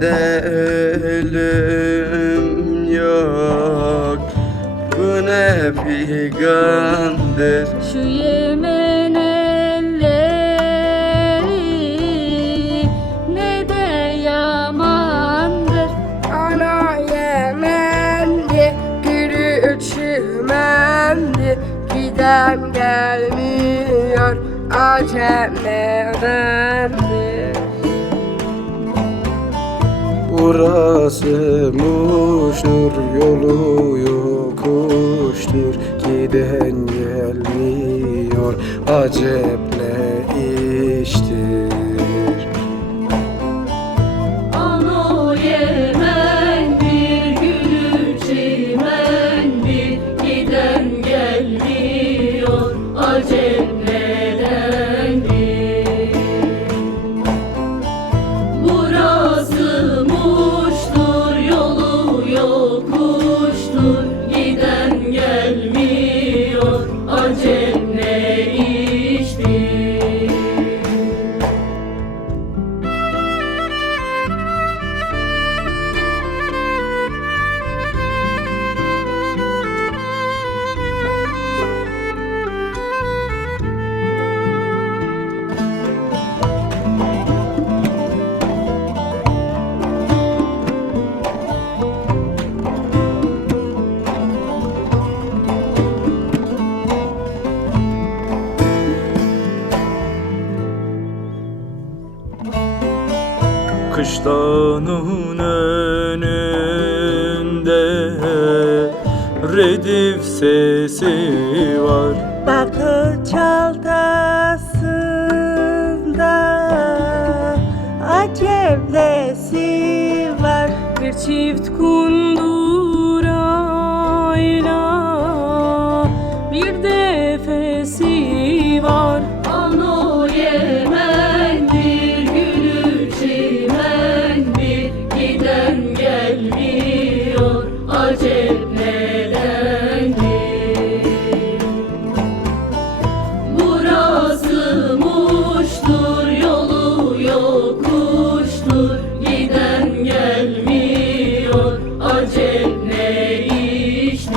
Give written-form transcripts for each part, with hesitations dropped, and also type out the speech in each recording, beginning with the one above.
de ölüm yok. Bu ne figandır. Şu Yemen elleri ne de yamandır. Ana Yemen'di, gülü çimendi, giden gelmiyor, acem neredendi? Burası Muş'tur, yolu yokuştur, giden gelmiyor, acep ne iştir. Ano Yemen bir gülü çimendir, giden gelmiyor, acep nedendir? Burası Muş'tur, yolu yokuştur, giden gelmiyor, acep ne iştir? Kışlanın önünde redif sesi var. Bakır çantasında acemlesi var. Bir çift kundurayla bir defesi var. Ano Yemen bir gülü çimendir, giden gelmiyor, acep nedendir? Burası Muş'tur, yolu yokuştur, giden gelmiyor, acep ne iştir?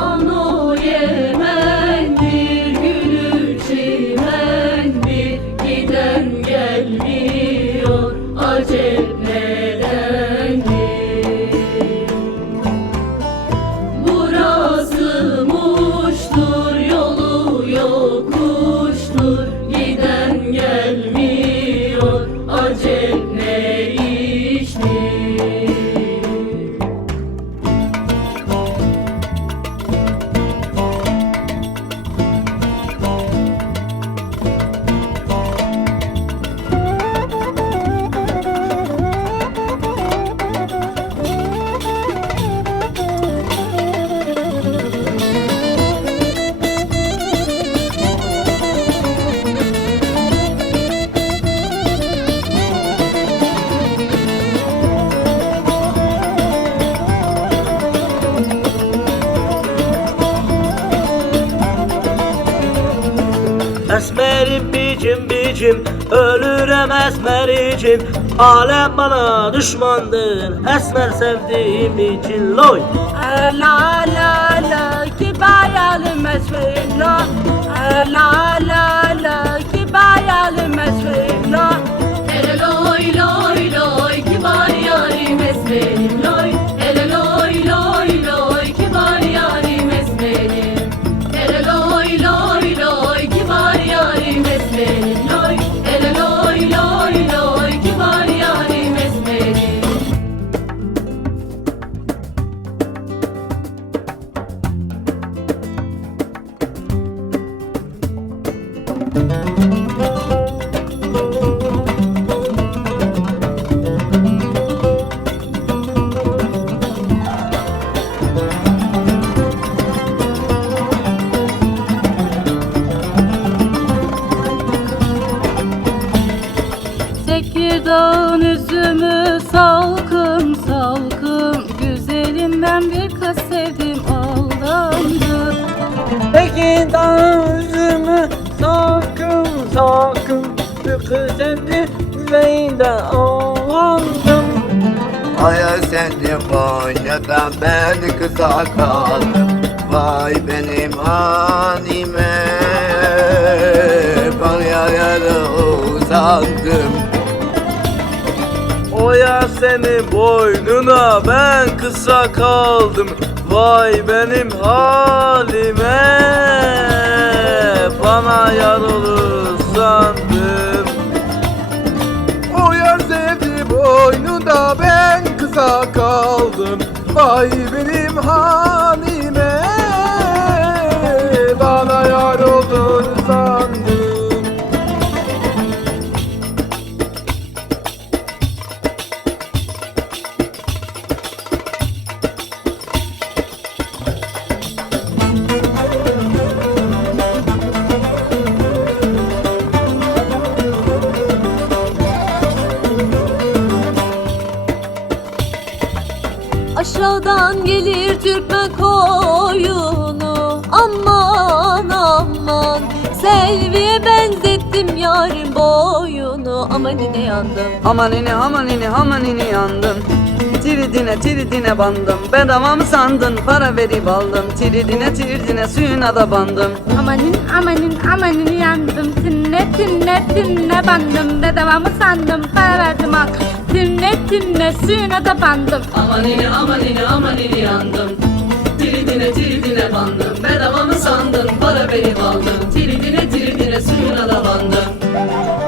Ano Yemen bir gülü çimendir, giden gelmiyor, acep nedendir? Burası Muş'tur, yolu yokuştur, giden gelmiyor, acep ne iştir? Esmerim bicim bicim, ölürem esmericim. Alem bana düşmandır, esmer sevdiğim için loy. La la la kibayalı mesfina, la la la kibayalı mesfina. Ele loy loy loy kibar yarim esmerim loy. Ele loy loy loy kibar yarim esmerim. Ele loy loy loy kibar yarim esmerim loy. Ele loy loy loy kibar yarim esmerim. Tekirdağ'ın üzümü salkım salkım, güzelim ben bir kız sevdim aldandım. Tekirdağ üzümü sakın sakın, bir kız etti yüreğinden oldum. Aya seni boynada ben kısa kaldım. Vay benim halime, bana yarı uzandım. Oya seni boynuna ben kısa kaldım. Vay benim halime, bana yar olur sandım. O yar sevdi boynunda ben kısa kaldım. Vay benim halime, bana yar olur sandım. Aşağıdan gelir Türkmen koyunu, aman aman. Selviye benzettim yarın boyunu, aman yine yandım. Aman ini yandım. Tiridine bandım. Bedava mı sandın para verip aldım. Tiridine suyuna da bandım. Amanin yandım. Tinne bandım. Bedava mı sandım para verdim al. Tinne suyuna da bandım. Amanini yandım. Tiridine bandım. Bedava mı sandın para verip aldım. Tiridine suyuna da bandım.